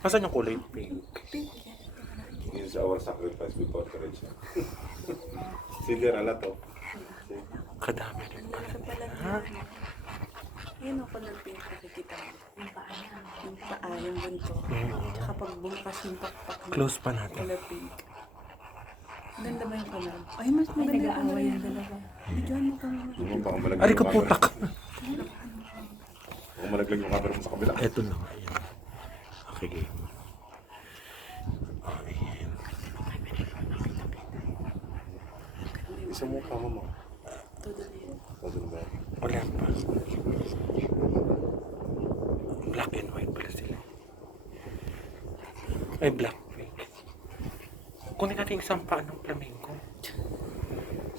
Masan yung kulay pink? Is our sacrifice before courage. Cinderella to. Kadami rin pala. Ha? Yun ako ng pink nakikita mo. Yung paa niya. Yung paa, yung bunto. Tsaka pag bumukas yung pakpak mo. Close pa natin. Color pink. Ganda ba yung color? Ay, mas maganda yung color yung dalawa. Bigyan mo kami. Baka malaglag Ari yung ka camera. putak. Baka malaglag yung camera mo sa kabila. Eto na nga yan. Okay, game. Oh, ayan. Isa mo kama mo. Todo na yun. Todo ba? Wala pa. Black and white pala sila. Ay, black pink. Kunin natin yung isang paa ng flamingo.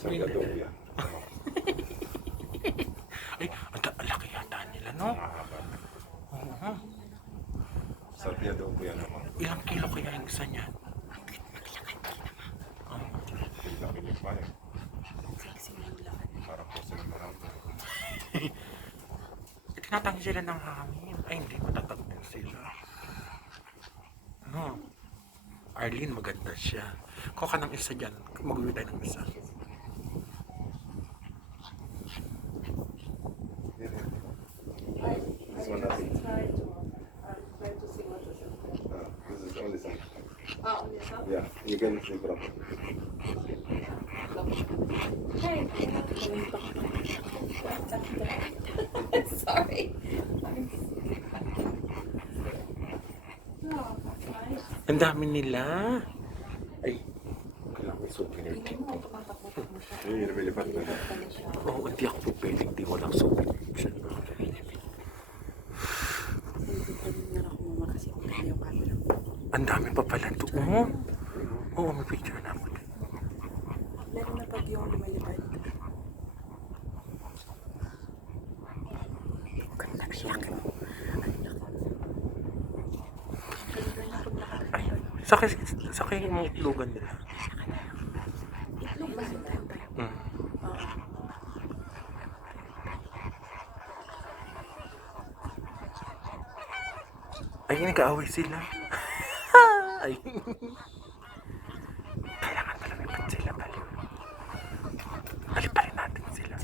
Sabi ka daw yan. Ay, ang laki yata nila, no? Oo. Sabi ka daw yan naman. Ilang kilo kaya yung isa niya? Nakinig pa eh. Sexy ng lakad. Para po sila marami. Tinatanggi sila ng hangin. Ay, hindi matatanggi sila. No. Arlene, maganda siya. Kuha ka ng isa dyan. Mag-uwi tayo ng isa. This one has it. This is only some. Yeah, you can see from. Sorry. Ang dami nila. Ay, kailangan may souvenir dito. Yung lumilipat na. Oo, hindi ako po pwedeng di walang souvenir. Ang dami pa pala doon. Oo, may picture na ako. Lalo na pag yung lumalipad. Ay, sakay yung mga lugan nila. Itlog ba sila? Mm. Ay, nag-aaway sila. Ay. Kailangan pala may pan sila pala. Aliparin natin sila.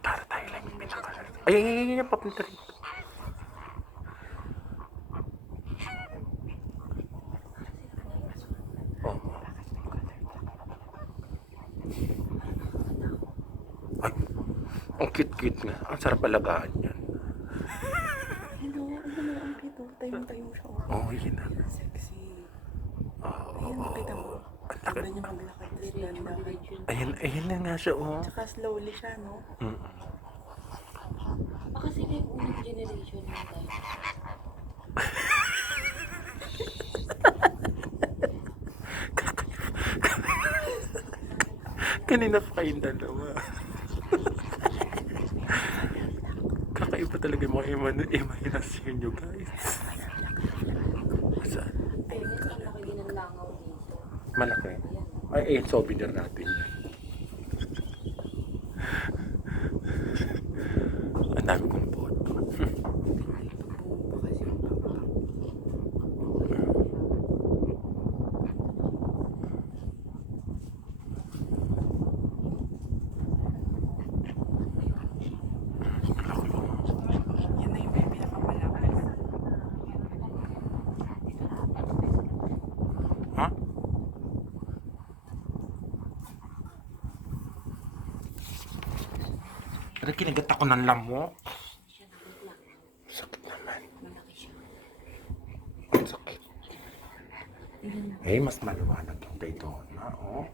Para tayo lang yung pinakalas. Ay, papunta rito. Oh. Ay, ang cute-cute nga. Ang sarap alagaan yan. Hello, ang cute. Tayong-tayo siya. Oh, yun na. Sexy. Oo. Ayun, nakita mo. Ang Ganda laki. niya maglakad. Ganda. Ayun na nga siya, oh. Tsaka slowly siya, no? Mm. Baka sila yung unang generation na tayo. Kanina pa kayong dalawa. Kakaiba talaga yung mga imahinasyon nyo, guys. Saan? Ay, ang laki din ng langaw dito. Malaki. Ay, souvenir natin. Ang dami kong photo. Yan na yung may pinakamalapit. Ha? Pero kinagat ako ng lamok. Sakit naman. Ang sakit. Eh, mas maliwanag yung Daytona, oh.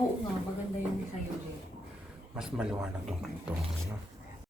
Oo nga, maganda yung sa'yo din. Mas maliwanag yung Daytona.